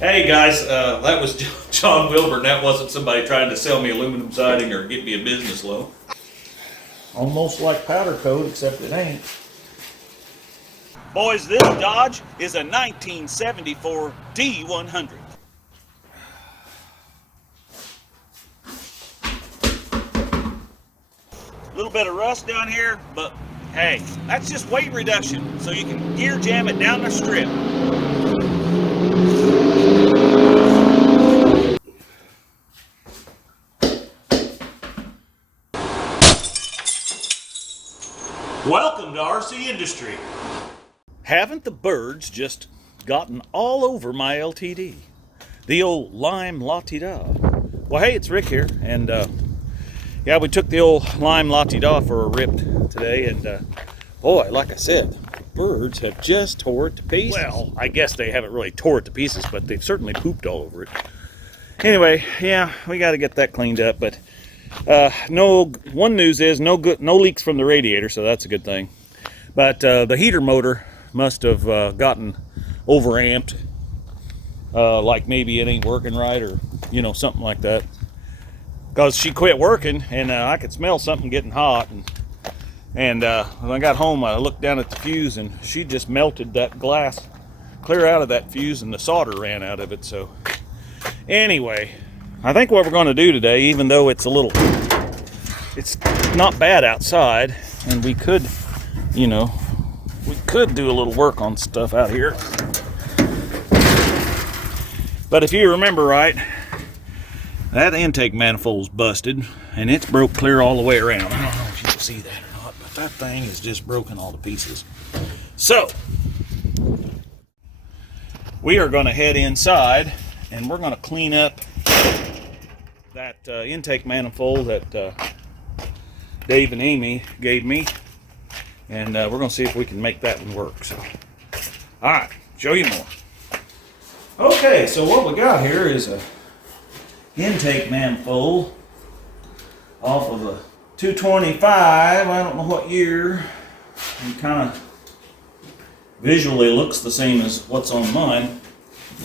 Hey guys, that was John Wilburn. That wasn't somebody trying to sell me aluminum siding or get me a business loan. Almost like powder coat, except it ain't. Boys, this Dodge is a 1974 D100. A little bit of rust down here, but hey, that's just weight reduction, so you can gear jam it down the strip. Welcome to RCindustry. Haven't the birds just gotten all over my LTD? The old limelateda. Well, hey, it's Rick here, and yeah, we took the old limelateda for a rip today, and boy, like I said, the birds have just tore it to pieces. Well, I guess they haven't really tore it to pieces, but they've certainly pooped all over it. Anyway, yeah, we got to get that cleaned up, but one news is no leaks from the radiator, so that's a good thing. But the heater motor must have gotten overamped, like maybe it ain't working right, or something like that. Because she quit working, and I could smell something getting hot, and when I got home, I looked down at the fuse, and she just melted that glass clear out of that fuse, and the solder ran out of it. So anyway, I think what we're going to do today, even though it's not bad outside, and we could do a little work on stuff out here. But if you remember right, that intake manifold's busted, and it's broke clear all the way around. I don't know if you can see that or not, but that thing is just broken all to pieces. So we are going to head inside, and we're going to clean up that intake manifold that Dave and Amy gave me, and we're going to see if we can make that one work. So, all right, show you more. Okay, so what we got here is a intake manifold off of a 225. I don't know what year. It kind of visually looks the same as what's on mine.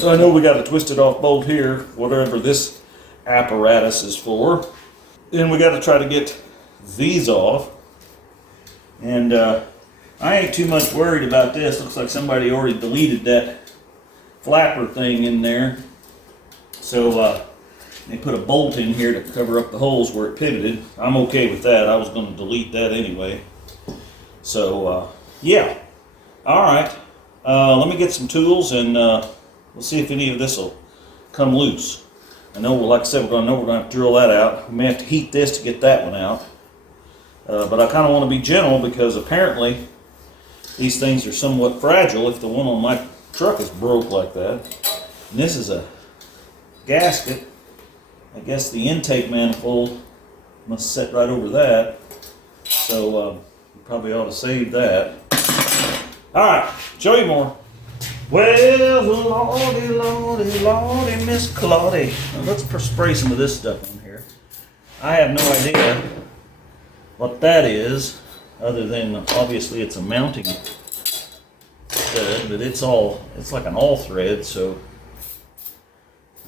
I know we got a twisted off bolt here, whatever this apparatus is for. Then we got to try to get these off. And I ain't too much worried about this. Looks like somebody already deleted that flapper thing in there. So they put a bolt in here to cover up the holes where it pivoted. I'm okay with that. I was going to delete that anyway. So yeah. All right. Let me get some tools, and we'll see if any of this will come loose. I know, like I said, we're going to have to drill that out. We may have to heat this to get that one out. But I kind of want to be gentle, because apparently these things are somewhat fragile if the one on my truck is broke like that. And this is a gasket. I guess the intake manifold must sit right over that. So you probably ought to save that. All right, show you more. Well, lordy, Miss Claudie. Now let's spray some of this stuff on here. I have no idea what that is, other than obviously it's a mounting stud, but it's like an all thread, so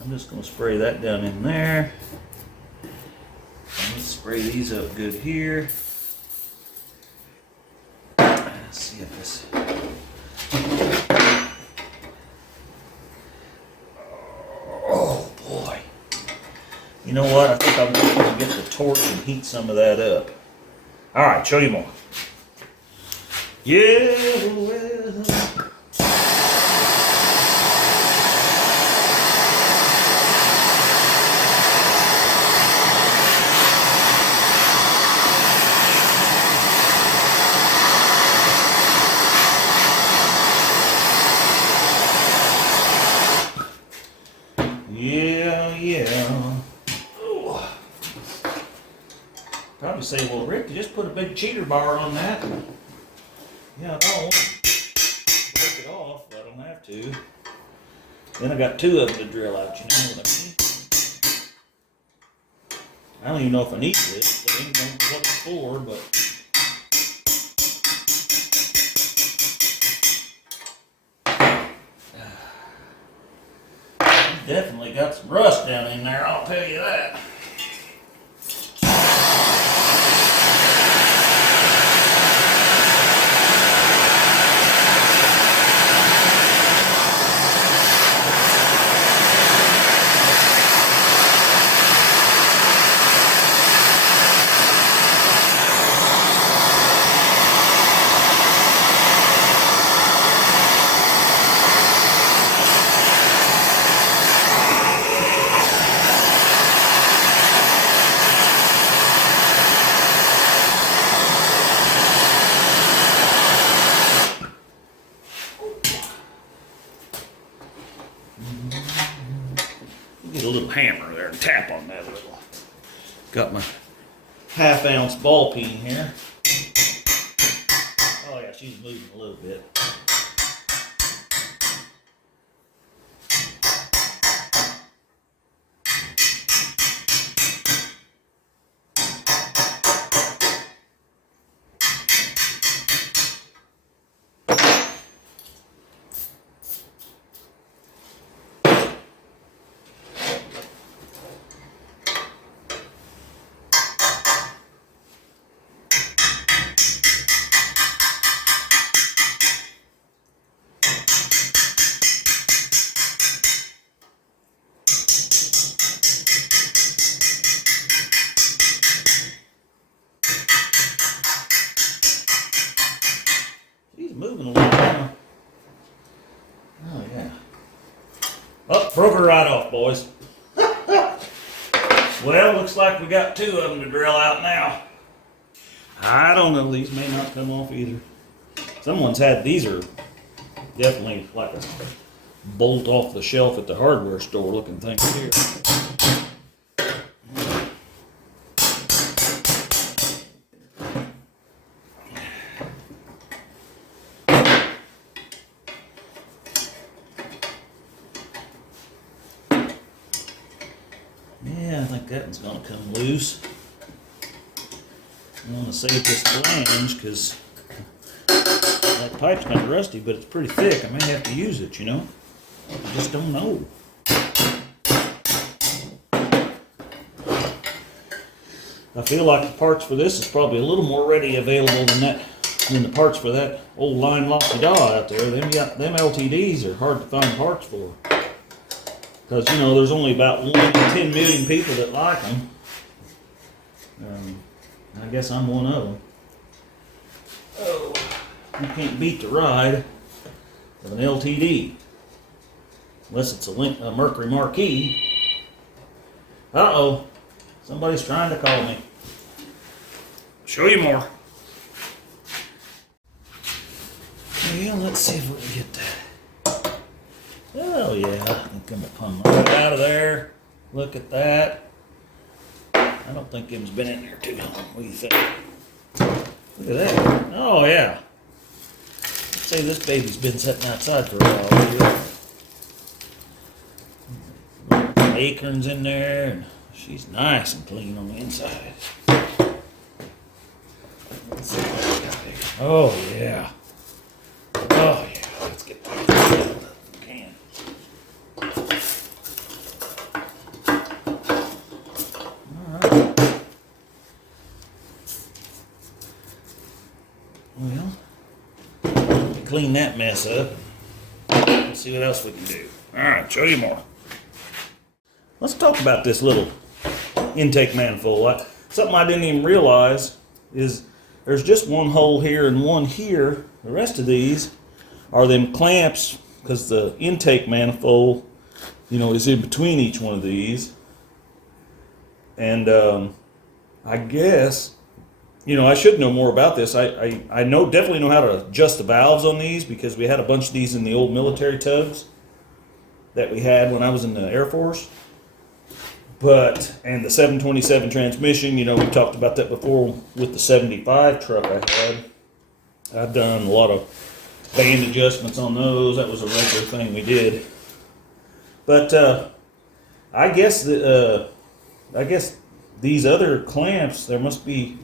I'm just going to spray that down in there. Let's spray these up good here. Let's see if this... Oh boy. You know what? I think I'm going to get the torch and heat some of that up. Alright, show you more. Yeah, well. Probably say, well, Rick, you just put a big cheater bar on that. Yeah, I don't break it off, but I don't have to. Then I got two of them to drill out, you know what I mean? I don't even know if I need this. I ain't know what it's for, but Definitely got some rust down in there, I'll tell you that. Get a little hammer there and tap on that a little. Got my half-ounce ball peen here. Oh yeah, she's moving a little bit. Moving a little now. Oh yeah. Oh, broke her right off, boys. Well, looks like we got two of them to drill out now. I don't know, these may not come off either. Someone's had, these are definitely like a bolt off the shelf at the hardware store looking thing here. Yeah, I think that one's gonna come loose. I want to save this flange because that pipe's kind of rusty, but it's pretty thick. I may have to use it, you know? I just don't know. I feel like the parts for this is probably a little more ready available than the parts for that old limelateda out there. Them LTDs are hard to find parts for. Because, you know, there's only about 1 in 10 million people that like them. I guess I'm one of them. Oh, you can't beat the ride of an LTD. Unless it's a Mercury Marquis. Uh-oh. Somebody's trying to call me. Show you more. Well, let's see if we can get that. Oh yeah, I think I'm gonna come right out of there. Look at that. I don't think him's been in there too long. What do you think? Look at that. Oh yeah. Let's say this baby's been sitting outside for a while. Acorns in there, and she's nice and clean on the inside. Let's see what we got here. Oh yeah. Oh yeah. Let's get that. Well, clean that mess up. Let's see what else we can do. Alright, show you more. Let's talk about this little intake manifold. Something I didn't even realize is there's just one hole here and one here. The rest of these are them clamps, because the intake manifold, you know, is in between each one of these. And I guess, you know, I should know more about this. I definitely know how to adjust the valves on these because we had a bunch of these in the old military tugs that we had when I was in the Air Force. And the 727 transmission, you know, we talked about that before with the 75 truck I had. I've done a lot of band adjustments on those. That was a regular thing we did. But I guess these other clamps, there must be,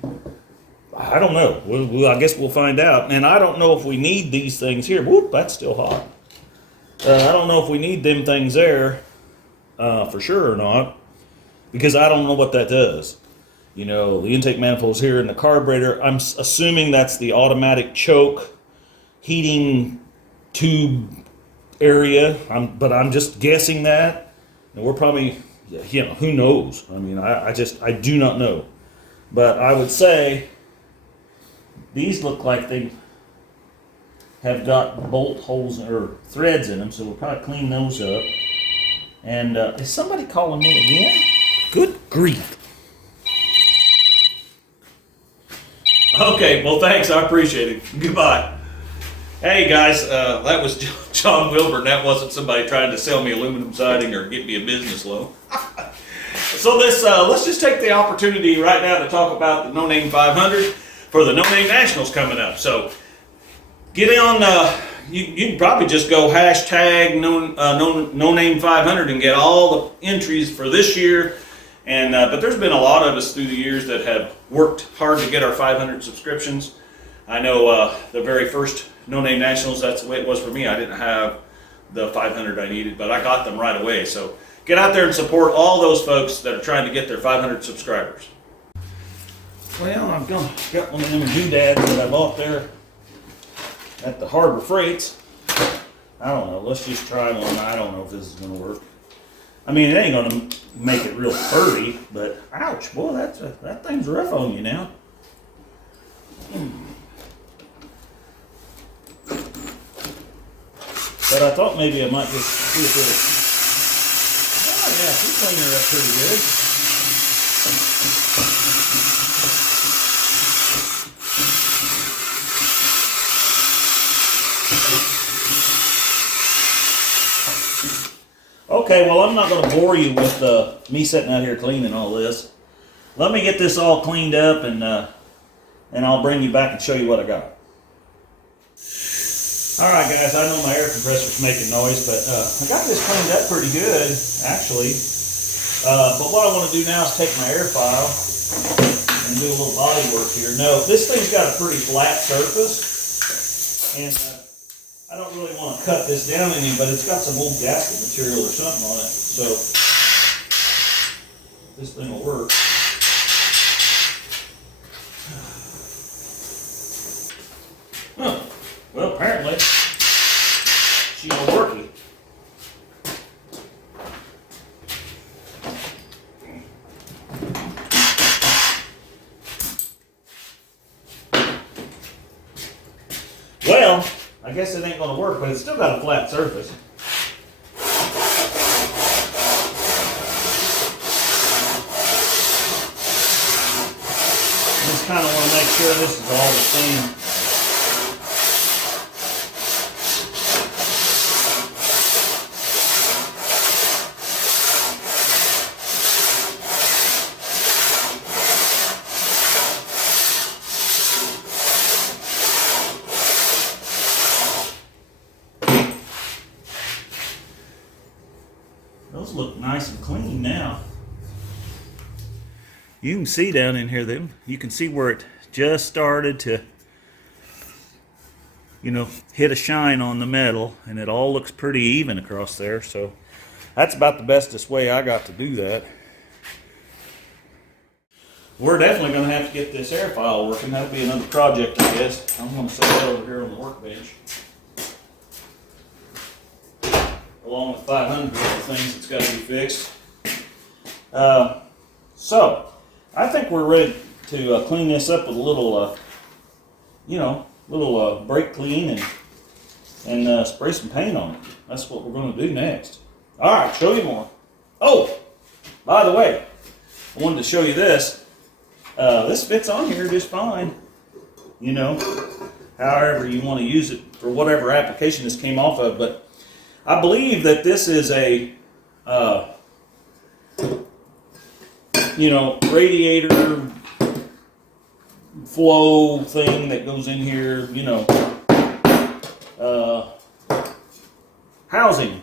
I don't know. I guess we'll find out. And I don't know if we need these things here. Whoop, that's still hot. I don't know if we need them things there for sure or not, because I don't know what that does. You know, the intake manifold's here in the carburetor. I'm assuming that's the automatic choke heating tube area. But I'm just guessing that. And we're probably, you know, who knows? I mean, I do not know. But I would say these look like they have got bolt holes or threads in them, so we'll probably clean those up. And is somebody calling me again? Good grief. Okay, well, thanks. I appreciate it. Goodbye. Hey, guys, that was John Wilburn. That wasn't somebody trying to sell me aluminum siding or get me a business loan. So let's just take the opportunity right now to talk about the No Name 500 for the No Name Nationals coming up. So get on, you can probably just go hashtag no Name 500 and get all the entries for this year. And but there's been a lot of us through the years that have worked hard to get our 500 subscriptions. I know the very first No Name Nationals, that's the way it was for me. I didn't have the 500 I needed, but I got them right away. So get out there and support all those folks that are trying to get their 500 subscribers. Well, I've got one of them doodads that I bought there at the Harbor Freights. I don't know. Let's just try one. I don't know if this is going to work. I mean, it ain't going to make it real sturdy, but ouch, boy, that thing's rough on you now. But I thought maybe I might just see if it'll. Oh yeah, she's cleaning her up pretty good. Okay, well, I'm not going to bore you with me sitting out here cleaning all this. Let me get this all cleaned up, and I'll bring you back and show you what I got. All right, guys, I know my air compressor's making noise, but I got this cleaned up pretty good, actually. But what I want to do now is take my air file and do a little body work here. No, this thing's got a pretty flat surface, and I don't really want to cut this down any, but it's got some old gasket material or something on it, so this thing will work. Huh. Well, apparently she's working. Well, I guess it ain't going to work, but it's still got a flat surface. Just kind of want to make sure this is all the same. Those look nice and clean now. You can see down in here, you can see where it just started to, you know, hit a shine on the metal, and it all looks pretty even across there. So that's about the bestest way I got to do that. We're definitely going to have to get this air file working. That'll be another project, I guess. I'm going to set that over here on the workbench, along with 500 other things that's got to be fixed. So I think we're ready to clean this up with a little, brake clean and spray some paint on it. That's what we're going to do next. All right, show you more. Oh, by the way, I wanted to show you this. This fits on here just fine. You know, however you want to use it for whatever application this came off of, but I believe that this is a, radiator flow thing that goes in here, housing,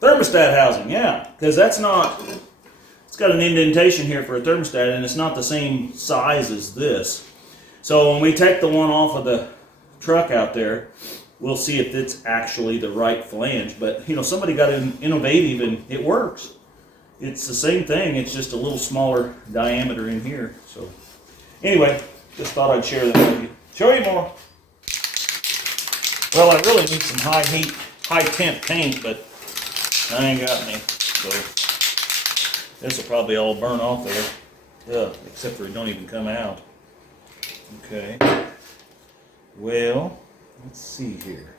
thermostat housing, yeah, because that's not, it's got an indentation here for a thermostat, and it's not the same size as this. So when we take the one off of the truck out there, we'll see if it's actually the right flange. But somebody got innovative and it works. it's the same thing, it's just a little smaller diameter in here. So anyway, just thought I'd share that with you. Show you more. Well, I really need some high heat, high temp paint, but I ain't got any. So this will probably all burn off there. Except for it don't even come out. Okay. Well, let's see here.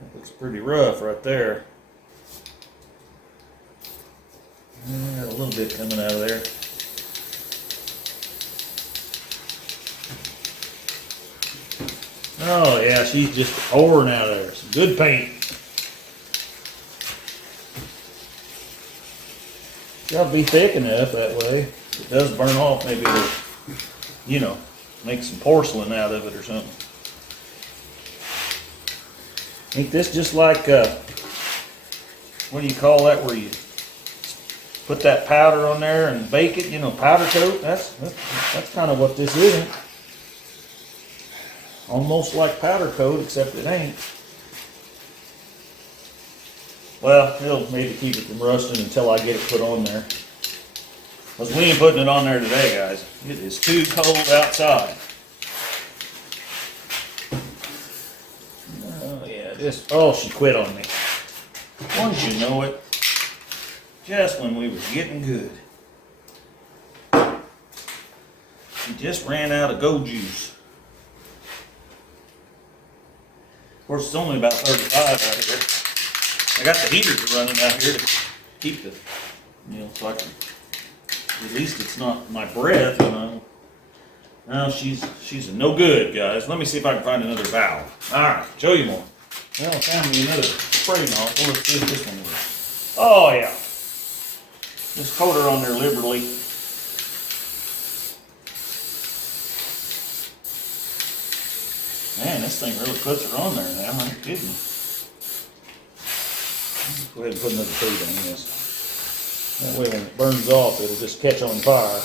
That looks pretty rough right there. Got a little bit coming out of there. Oh yeah, she's just pouring out of there. Some good paint. Gotta be thick enough that way. If it does burn off, maybe it'll, you know, make some porcelain out of it or something. Ain't this just like, what do you call that, where you put that powder on there and bake it, you know, powder coat? That's kind of what this isn't. Almost like powder coat, except it ain't. Well, it'll maybe keep it from rusting until I get it put on there. Because we ain't putting it on there today, guys. It is too cold outside. Oh, yeah, she quit on me. Wouldn't you know it? Just when we was getting good. She just ran out of go juice. Of course, it's only about 35 out here. I got the heaters running out here to keep the, you know, so I can, at least it's not my breath, you know. No, she's a no good, guys. Let me see if I can find another valve. All right, show you more. Well, I found me another spray nozzle. Let's see if this one works. Oh yeah. Just coat her on there liberally. Man, this thing really puts her on there now. I'm not kidding. Go ahead and put another coat on this. That way when it burns off, it'll just catch on fire.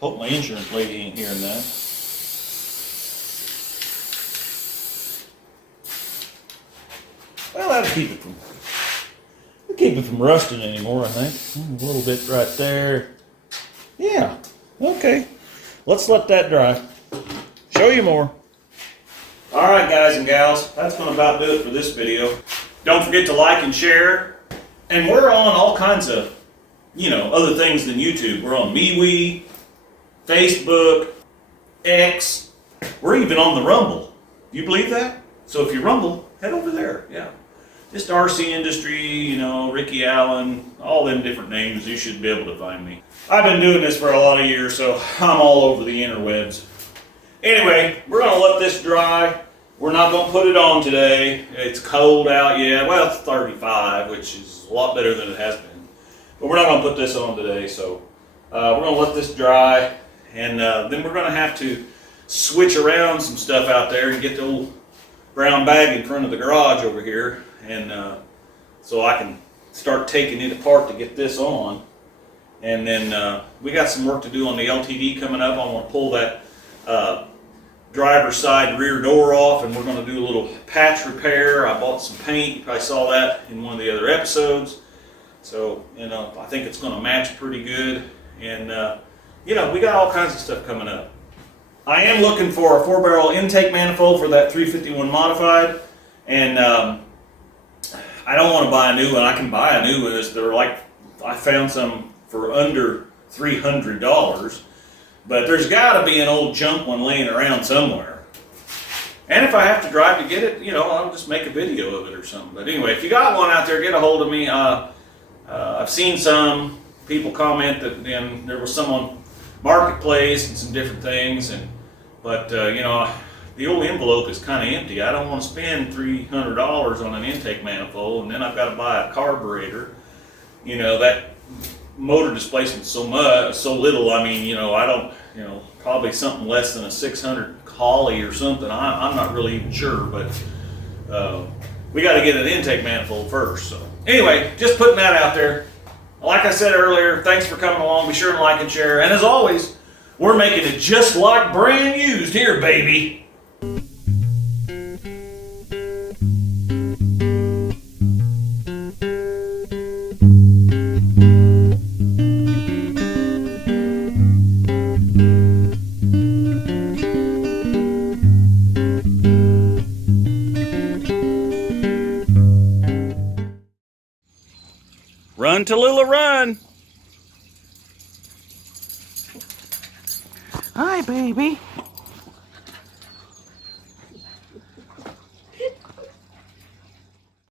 Hope my insurance lady ain't hearing that. Well, that'll keep it from rusting anymore, I think. A little bit right there. Yeah, okay. Let's let that dry. Show you more. All right, guys and gals, that's going to about do it for this video. Don't forget to like and share. And we're on all kinds of, you know, other things than YouTube. We're on MeWe, Facebook, X. We're even on the Rumble. Do you believe that? So if you Rumble, head over there. Yeah. Just RCindustry, you know, Ricky Allen, all them different names. You should be able to find me. I've been doing this for a lot of years, so I'm all over the interwebs. Anyway, we're going to let this dry. We're not going to put it on today. It's cold out, yeah. Well, it's 35, which is a lot better than it has been. But we're not going to put this on today, so we're going to let this dry. And then we're going to have to switch around some stuff out there and get the old brown bag in front of the garage over here. And so I can start taking it apart to get this on. And then we got some work to do on the LTD coming up. I want to pull that driver's side rear door off, and we're going to do a little patch repair. I bought some paint. You probably saw that in one of the other episodes. So, you know, I think it's going to match pretty good. And, you know, we got all kinds of stuff coming up. I am looking for a 4-barrel intake manifold for that 351 modified. And I don't want to buy a new one. I can buy a new one. They're like, I found some for under $300. But there's got to be an old junk one laying around somewhere. And if I have to drive to get it, you know, I'll just make a video of it or something. But anyway, if you got one out there, get a hold of me. I've seen some people comment that there was some on Marketplace and some different things. But you know, the old envelope is kind of empty. I don't want to spend $300 on an intake manifold, and then I've got to buy a carburetor. You know, that motor displacement so little. I mean, you know, I don't, you know, probably something less than a 600 Holly or something. I'm not really even sure, but we got to get an intake manifold first. So anyway, just putting that out there. Like I said earlier, thanks for coming along. Be sure to like and share. And as always, we're making it just like brand used here, baby. Run, Tallulah, run. Hi, baby.